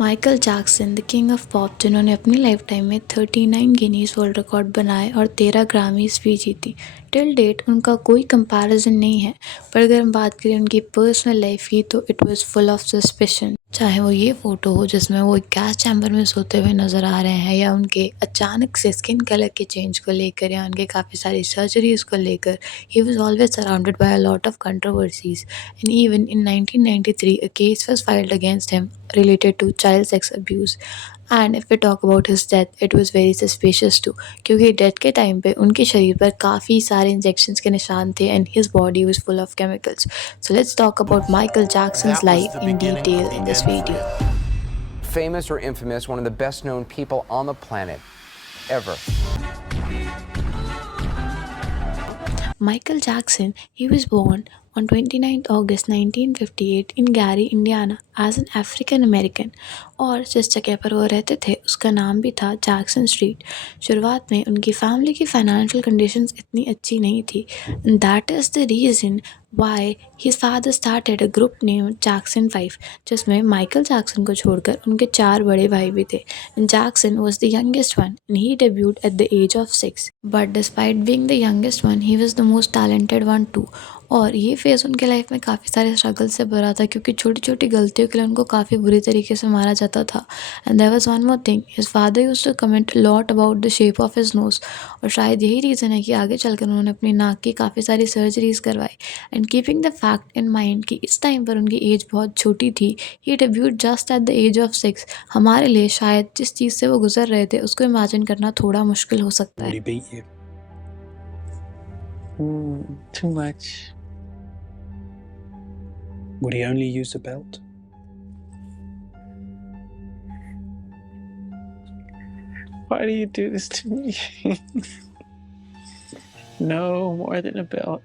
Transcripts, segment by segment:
Michael Jackson the king of pop, जिन्होंने अपनी life time में 39 गिनीज वर्ल्ड रिकॉर्ड बनाए और 13 ग्रामीज भी जीती। टिल डेट उनका कोई कंपैरिजन नहीं है। पर अगर हम बात करें उनकी पर्सनल लाइफ की, तो it was full of suspicion. चाहे वो ये फोटो हो जिसमें वो एक गैस चैम्बर में सोते हुए नजर आ रहे हैं, या उनके अचानक से स्किन कलर के चेंज को लेकर, या उनके काफ़ी सारी सर्जरीज को लेकर, he was always surrounded by a lot of controversies. And even in 1993, a case was filed against him related to child sex abuse. And if we talk about his death, it was very suspicious too, क्योंकि death के time पे उनके शरीर पर काफ़ी सारे injections के निशान थे and his body was full of chemicals. So let's talk about Michael Jackson's That was life the in beginning detail of the in this end for video. him. Famous or infamous, one of the best known people on the planet ever. Michael Jackson, he was born on 29th August 1958 in Gary, Indiana as an African American, और जिस जगह पर वो रहते थे उसका नाम भी था जैक्सन स्ट्रीट। शुरुआत में उनकी फैमिली की फाइनेंशियल कंडीशंस इतनी अच्छी नहीं थी। That is the reason why his father started a group name Jackson 5, जिसमें माइकल जैक्सन को छोड़कर उनके 4 बड़े भाई भी थे। Jackson was the youngest one and he debuted at the age of 6. But despite being the youngest one, he was the most talented one too. और ये फेज़ उनके लाइफ में काफ़ी सारे स्ट्रगल से भरा था, क्योंकि छोटी-छोटी गलतियों के लिए उनको काफ़ी बुरी तरीके से मारा जाता था। And there was one more thing, his father used to comment a lot about the shape of his nose, और शायद यही रीज़न है कि आगे चलकर उन्होंने अपनी नाक की काफ़ी सारी सर्जरीज़ करवाई। And keeping the fact in mind कि इस टाइम पर उनकी एज बहुत छोटी थी, he debut just at the age of 6, हमारे लिए शायद जिस चीज़ से वो गुज़र रहे थे उसको इमेजिन करना थोड़ा मुश्किल हो सकता है। Would he beat you? Too much. Would he only use a belt? Why do you do this to me? No, more than a belt.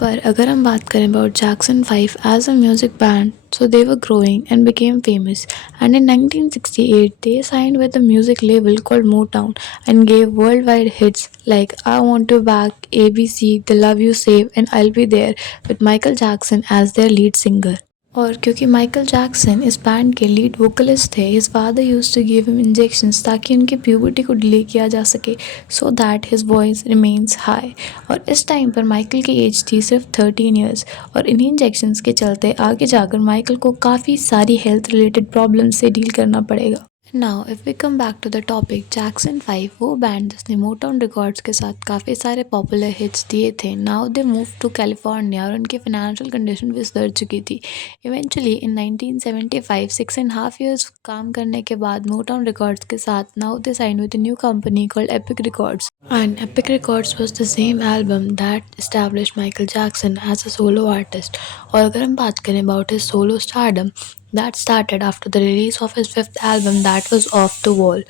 पर अगर हम बात करें about Jackson 5 as a music band, so they were growing and became famous, and in 1968 they signed with a music label called Motown and gave worldwide hits like I Want You Back, ABC, The Love You Save, and I'll Be There, with Michael Jackson as their lead singer. और क्योंकि Michael Jackson इस band के lead vocalist थे, his father used to give him injections ताकि उनकी puberty को delay किया जा सके, so that his voice remains high. और इस टाइम पर माइकल की एज थी सिर्फ 13 ईयर्स, और इन्हीं इंजेक्शंस के चलते आगे जाकर माइकल को काफ़ी सारी हेल्थ रिलेटेड प्रॉब्लम से डील करना पड़ेगा। Now if we come back to the topic, Jackson 5 वो बैंड जिसने मोटाउन रिकॉर्ड्स के साथ काफ़ी सारे पॉपुलर हिट्स दिए थे। Now they move to California, और उनकी फाइनेंशियल कंडीशन भी सुधर चुकी थी। इवेंचुअली इन 1975, 6.5 ईयर्स काम करने के बाद मोटाउन रिकॉर्ड्स के साथ now they sign with a new company called Epic Records, and Epic Records was the same album that established Michael Jackson as a solo artist. और अगर हम बात करें about his solo stardom, that started after the release of his fifth album that was Off the Wall।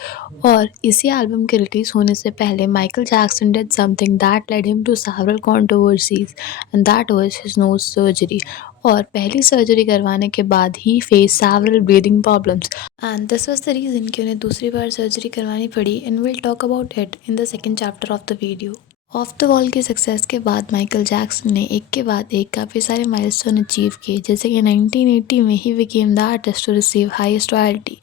और इसी album के release होने से पहले Michael Jackson did something that led him to several controversies, and that was his nose surgery। और पहली surgery करवाने के बाद ही faced several breathing problems, and this was the reason कि उन्हें दूसरी बार सर्जरी करवानी पड़ी, and we'll talk about it in the second chapter of the video। Of the wall की सक्सेस के बाद माइकल जैक्सन ने एक के बाद एक काफ़ी सारे माइलस्टोन अचीव किए, जैसे कि 1980 में ही became the artist to receive highest royalty.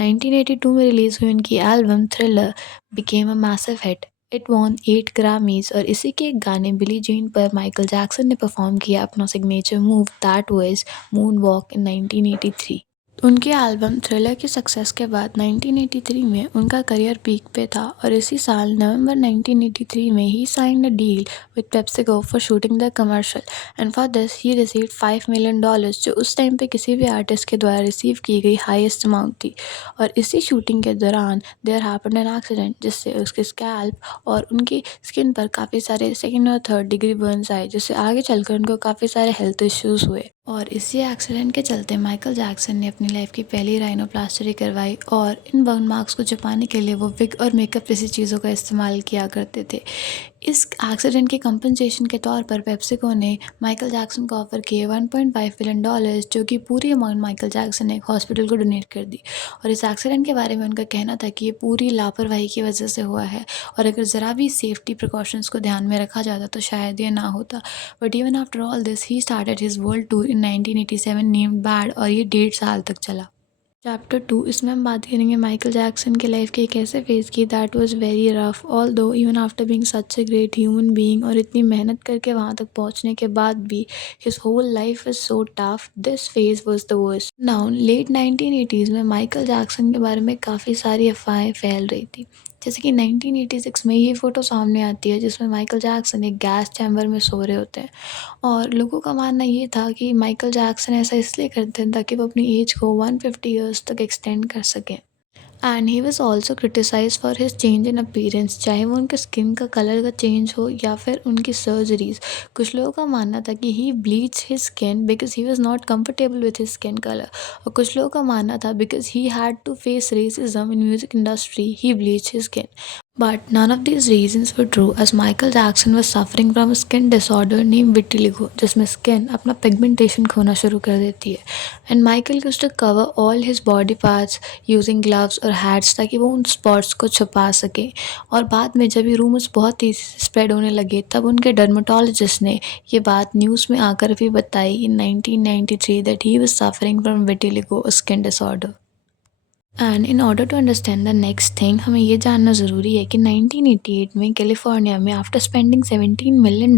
1982 में रिलीज हुई उनकी album Thriller became a massive hit. It won 8 Grammys, और इसी के एक गाने बिली जीन पर माइकल जैक्सन ने परफॉर्म किया अपना signature move that was moonwalk in 1983। उनकी एल्बम थ्रिलर की सक्सेस के बाद 1983 में उनका करियर पीक पे था, और इसी साल नवंबर 1983 में he signed a deal with PepsiCo for shooting the commercial, and for this he received $5 million, जो उस टाइम पे किसी भी आर्टिस्ट के द्वारा रिसीव की गई हाईएस्ट अमाउंट थी। और इसी शूटिंग के दौरान देयर हैपेंड एन एक्सीडेंट, जिससे उसके स्कैल्प और उनकी स्किन पर काफ़ी सारे सेकेंड और थर्ड डिग्री बर्न्स आए, जिससे आगे चलकर उनको काफ़ी सारे हेल्थ इश्यूज़ हुए। और इसी एक्सीडेंट के चलते माइकल जैक्सन ने अपनी लाइफ की पहली राइनोप्लास्टी करवाई, और इन बर्न मार्क्स को छुपाने के लिए वो विग और मेकअप जैसी चीज़ों का इस्तेमाल किया करते थे। इस एक्सीडेंट के कंपनसेशन के तौर पर पेप्सिको ने माइकल जैक्सन को ऑफर किए $1.5 मिलियन, जो कि पूरी अमाउंट माइकल जैक्सन ने एक हॉस्पिटल को डोनेट कर दी। और इस एक्सीडेंट के बारे में उनका कहना था कि ये पूरी लापरवाही की वजह से हुआ है, और अगर ज़रा भी सेफ्टी प्रिकॉशंस को ध्यान में रखा जाता तो शायद ये ना होता। But even after all this he started his world tour in 1987 named bad, और ये 1.5 साल तक चला। चैप्टर 2 इसमें हम बात करेंगे माइकल जैक्सन की लाइफ के एक ऐसे फेज़ की that was very rough although even after being such a great human being और इतनी मेहनत करके वहाँ तक पहुँचने के बाद भी his whole life was so tough this phase was the worst now late 1980s में माइकल जैक्सन के बारे में काफ़ी सारी अफवाहें फैल रही थी जैसे कि 1986 में ये फ़ोटो सामने आती है जिसमें माइकल जैक्सन एक गैस चैम्बर में सो रहे होते हैं और लोगों का मानना ये था कि माइकल जैक्सन ऐसा इसलिए करते हैं ताकि वो अपनी एज को 150 ईयर्स तक एक्सटेंड कर सकें and he was also criticise for his change in appearance चाहे वो उनके स्किन का कलर का चेंज हो या फिर उनकी सर्जरीज कुछ लोगों का मानना था कि he bleach his skin because he was not comfortable with his skin colour और कुछ लोगों का मानना था because he had to face racism in music industry he bleach his skin But none of these reasons were true as Michael Jackson was suffering from a skin disorder named vitiligo जिसमें skin अपना pigmentation खोना शुरू कर देती है and Michael used to cover all his body parts using gloves और hats ताकि वो उन spots को छुपा सके और बाद में जब ये rumors बहुत तेज़ी से spread होने लगे तब उनके dermatologist ने ये बात न्यूज़ में आकर भी बताई in 1993 that he was suffering from vitiligo a skin disorder and in order to understand the next thing हमें ये जानना ज़रूरी है कि 1988 में कैलिफोर्निया में after spending $17 million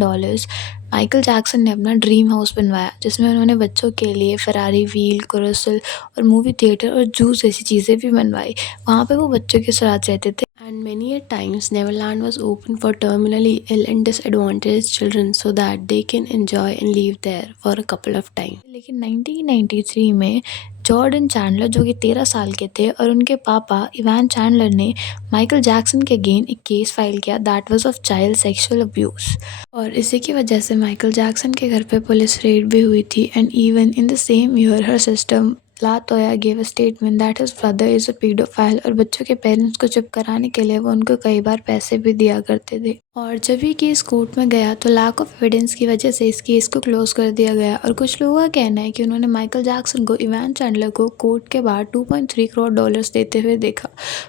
Michael Jackson ने अपना ड्रीम हाउस बनवाया जिसमें उन्होंने बच्चों के लिए फरारी व्हील कुरसल और मूवी थिएटर और जूस जैसी चीज़ें भी बनवाई वहाँ पे वो बच्चों के साथ रहते थे and many a times Neverland was open for terminally ill and disadvantaged children so that they can enjoy and live there for a couple of time लेकिन 1993 में जॉर्डन चैंडलर जो कि 13 साल के थे और उनके पापा इवान चैंडलर ने माइकल जैक्सन के अगेन एक केस फाइल किया that was of child sexual abuse और इसी की वजह से माइकल जैक्सन के घर पे पुलिस रेड भी हुई थी and even in the same year her sister LaToya gave a statement that his brother is a paedophile और बच्चों के पेरेंट्स को चुप कराने के लिए वो उनको कई बार पैसे भी दिया करते थे और जब ये केस कोर्ट में गया तो लैक ऑफ एविडेंस की वजह से इस केस को क्लोज कर दिया गया और कुछ लोगों का कहना है कि उन्होंने माइकल जैक्सन को इवान चैंडलर को कोर्ट के बाहर $2.3 करोड़ देते हुए देखा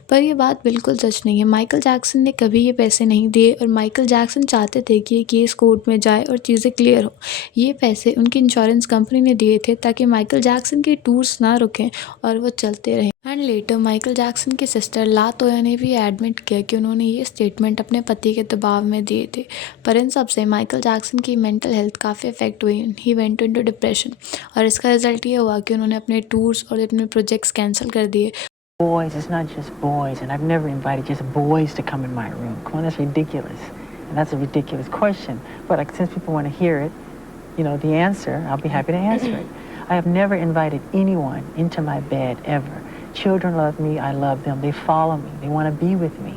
पर यह बात बिल्कुल सच नहीं है माइकल जैक्सन ने कभी ये पैसे नहीं दिए और माइकल जैक्सन चाहते थे कि ये केस कोर्ट में जाए और चीज़ें क्लियर हो ये पैसे उनकी इंश्योरेंस कंपनी ने दिए थे ताकि माइकल जैक्सन के टूर्स ना रुकें और वो चलते रहें एंड लेटर माइकल जैक्सन की सिस्टर ला तोया ने भी एडमिट किया कि उन्होंने ये स्टेटमेंट अपने पति के दबाव में दिए थे पर इन सब से माइकल जैक्सन की मेंटल हेल्थ काफ़ी अफेक्ट हुई ही वेंट इनटू डिप्रेशन और इसका रिजल्ट ये हुआ कि उन्होंने अपने टूर्स और अपने प्रोजेक्ट्स कैंसिल कर दिए Boys, it's not just boys, and I've never invited just boys to come in my room. Come on, that's ridiculous. And that's a ridiculous question. But like, since people want to hear it, the answer, I'll be happy to answer it. I have never invited anyone into my bed ever. Children love me, I love them, they follow me, they want to be with me.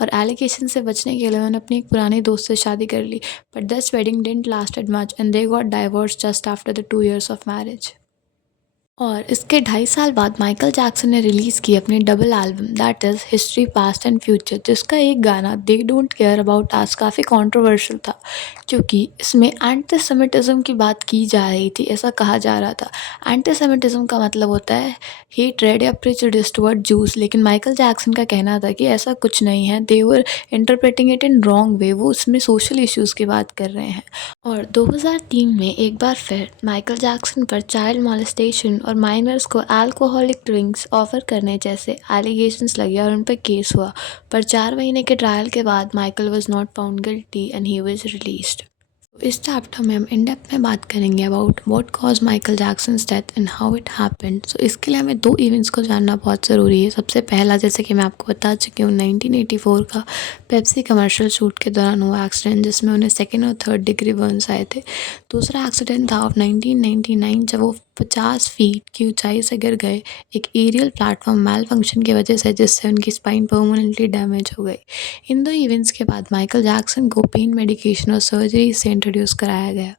और allegation से बचने के लिए उन्होंने अपनी एक पुराने दोस्त से शादी कर ली but this wedding didn't lasted much and they got divorce just after the 2 years of marriage और इसके 2.5 साल बाद माइकल जैक्सन ने रिलीज़ की अपनी double album that is history past and future जिसका एक गाना they don't care about us काफ़ी कंट्रोवर्शियल था क्योंकि इसमें एंटीसेमिटिज्म की बात की जा रही थी ऐसा कहा जा रहा था एंटीसेमिटिज्म का मतलब होता है हेट्रेड या प्रेजुडिस टुवर्ड जूस लेकिन माइकल जैक्सन का कहना था कि ऐसा कुछ नहीं है they were interpreting it in wrong way वो उसमें सोशल इश्यूज़ की बात कर रहे हैं और 2003 में एक बार फिर माइकल जैक्सन पर चाइल्ड मॉलेस्टेशन और माइनर्स को अल्कोहलिक ड्रिंक्स ऑफर करने जैसे एलिगेशंस लगे और उन पर केस हुआ पर 4 महीने के ट्रायल के बाद Michael was not found guilty and he was released इस चैप्टर में हम इन डेप्थ में बात करेंगे about what caused Michael Jackson's death and how it happened so इसके लिए हमें 2 इवेंट्स को जानना बहुत ज़रूरी है सबसे पहला जैसे कि मैं आपको बता चुकी हूँ 1984 का पेप्सी कमर्शियल शूट के दौरान हुआ एक्सीडेंट जिसमें उन्हें 2nd और 3rd डिग्री बर्न्स आए थे दूसरा एक्सीडेंट था ऑफ 1999 जब वो 50 फीट की ऊंचाई से गिर गए एक एरियल प्लेटफॉर्म मैल फंक्शन की वजह से जिससे उनकी स्पाइन परमानेंटली डैमेज हो गई इन 2 इवेंट्स के बाद माइकल जैक्सन को पेन मेडिकेशन और सर्जरी से इंट्रोड्यूस कराया गया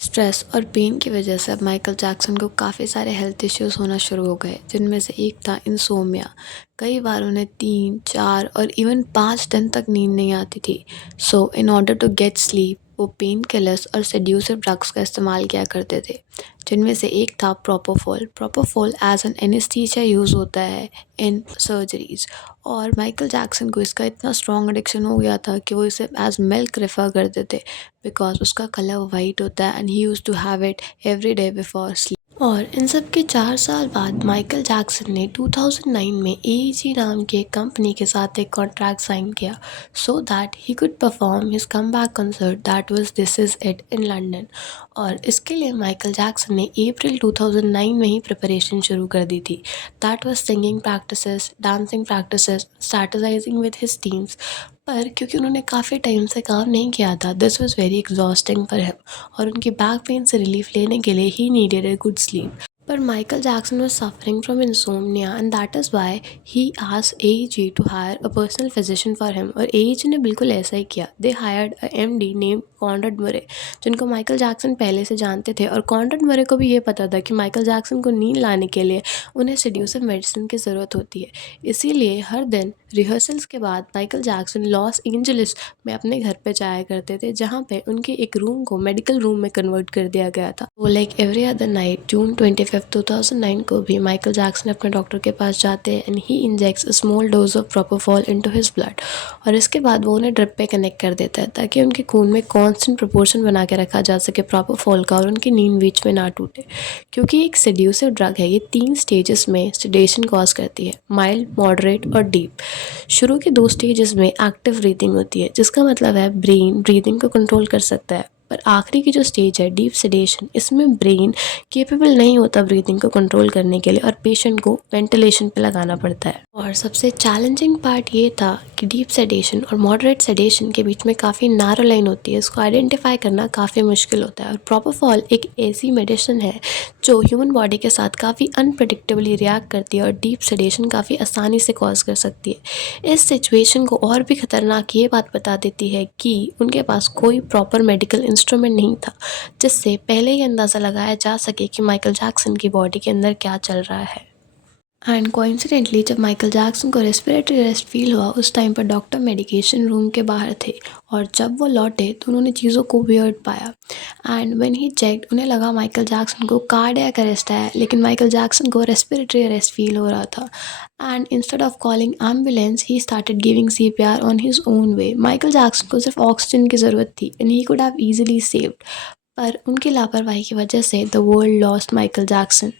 स्ट्रेस और पेन की वजह से अब माइकल जैक्सन को काफ़ी सारे हेल्थ इश्यूज होना शुरू हो गए जिनमें से एक था इंसोमिया कई बार उन्हें 3, 4 और इवन 5 दिन तक नींद नहीं आती थी so in order to get sleep वो पेन किलर्स और सेड्यूसिव ड्रग्स का इस्तेमाल किया करते थे जिनमें से एक था propofol as an anaesthesia use होता है इन सर्जरीज और माइकल जैक्सन को इसका इतना स्ट्रॉन्ग एडिक्शन हो गया था कि वो इसे एज मिल्क रेफर करते थे बिकॉज उसका कलर वाइट होता है and he use to have it every day before sleep और इन सब के 4 साल बाद माइकल जैक्सन ने 2009 में एईजी नाम की एक कंपनी के साथ एक कॉन्ट्रैक्ट साइन किया so that he could perform his comeback concert that was this is it in London. और इसके लिए माइकल जैक्सन ने अप्रैल 2009 में ही प्रिपरेशन शुरू कर दी थी। That was singing practices, dancing practices, strategising with his teams. पर क्योंकि उन्होंने काफ़ी टाइम से काम नहीं किया था, this was very exhausting for him और उनकी बैक पेन से रिलीफ लेने के लिए he needed a good sleep. पर Michael Jackson was suffering from insomnia and that is why he asked AEG to hire a personal physician for him और AEG ने बिल्कुल ऐसा ही किया। They hired a MD named Conrad मरे जिनको Michael Jackson पहले से जानते थे और कॉनराड मरे को भी ये पता था कि माइकल जैक्सन को नींद लाने के लिए उन्हें सेड्यूसर मेडिसिन की ज़रूरत होती है। इसीलिए हर दिन रिहर्सल्स के बाद माइकल जैक्सन लॉस एंजलिस में अपने घर पे जाया करते थे जहाँ पे उनके एक रूम को मेडिकल रूम में कन्वर्ट कर दिया गया था। वो लाइक एवरी अदर नाइट जून 25, 2009 को भी माइकल जैक्सन अपने डॉक्टर के पास जाते हैं and he injects a small dose of propofol into his blood और इसके बाद वो उन्हें ड्रिप पे कनेक्ट कर देता है ताकि उनके खून में कांस्टेंट प्रोपोर्शन बना के रखा जा सके प्रोपोफॉल का और उनकी नींद बीच में ना टूटे। क्योंकि एक सेड्यूसिव ड्रग है, ये 3 स्टेजेस में सेडेशन कॉज करती है, माइल्ड, मॉडरेट और डीप। शुरू के 2 स्टेजेस में एक्टिव ब्रीदिंग होती है जिसका मतलब है ब्रेन ब्रीदिंग को कंट्रोल कर सकता है। पर आखिरी की जो स्टेज है डीप सेडेशन, इसमें ब्रेन केपेबल नहीं होता ब्रीदिंग को कंट्रोल करने के लिए और पेशेंट को वेंटिलेशन पे लगाना पड़ता है। और सबसे चैलेंजिंग पार्ट ये था कि डीप सेडेशन और मॉडरेट सेडेशन के बीच में काफ़ी नैरो लाइन होती है, इसको आइडेंटिफाई करना काफ़ी मुश्किल होता है। और प्रोपोफॉल एक ऐसी मेडिसिन है जो ह्यूमन बॉडी के साथ काफ़ी अनप्रेडिक्टेबली रिएक्ट करती है और डीप सेडेशन काफ़ी आसानी से कॉज कर सकती है। इस सिचुएशन को और भी ख़तरनाक ये बात बता देती है कि उनके पास कोई प्रॉपर मेडिकल इंस्ट्रूमेंट नहीं था जिससे पहले ही अंदाज़ा लगाया जा सके कि माइकल जैक्सन की बॉडी के अंदर क्या चल रहा है। एंड कोइंसिडेंटली जब माइकल जैक्सन को रेस्पिरेटरी अरेस्ट फील हुआ उस टाइम पर डॉक्टर मेडिकेशन रूम के बाहर थे और जब वो लौटे तो उन्होंने चीज़ों को वियर्ड पाया। एंड व्हेन ही चेक्ड उन्हें लगा माइकल जैक्सन को कार्डियक अरेस्ट है, लेकिन माइकल जैक्सन को रेस्पिरेटरी अरेस्ट फील हो रहा था। And instead of calling ambulance he started giving CPR on his own way. Michael Jackson को सिर्फ ऑक्सीजन की ज़रूरत थी and he could have easily saved, पर उनकी लापरवाही की वजह से the world lost Michael Jackson.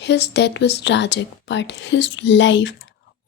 His death was tragic, but his life,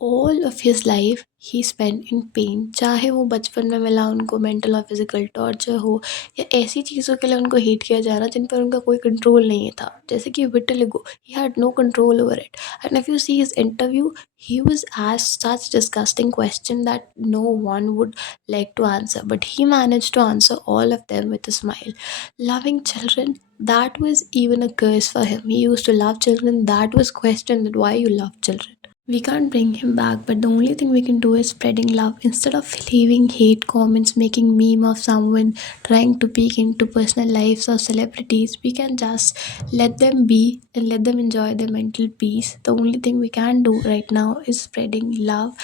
all of his life, he spent in pain. चाहे वो बचपन में मिला उनको मेंटल और फिजिकल टॉर्चर हो या ऐसी चीज़ों के लिए उनको हेट किया जा रहा जिन पर उनका कोई कंट्रोल नहीं था, जैसे कि vitiligo, he had no control over it. And if you see his interview, he was asked such disgusting question that no one would like to answer, but he managed to answer all of them with a smile. Loving children, that was even a curse for him. He used to love children. That was questioned that why you love children. We can't bring him back, but the only thing we can do is spreading love instead of leaving hate comments, making meme of someone, trying to peek into personal lives of celebrities. We can just let them be and let them enjoy their mental peace. The only thing we can do right now is spreading love.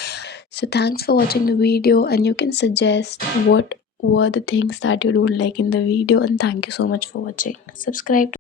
So thanks for watching the video, and you can suggest what were the things that you don't like in the video, and thank you so much for watching. Subscribe to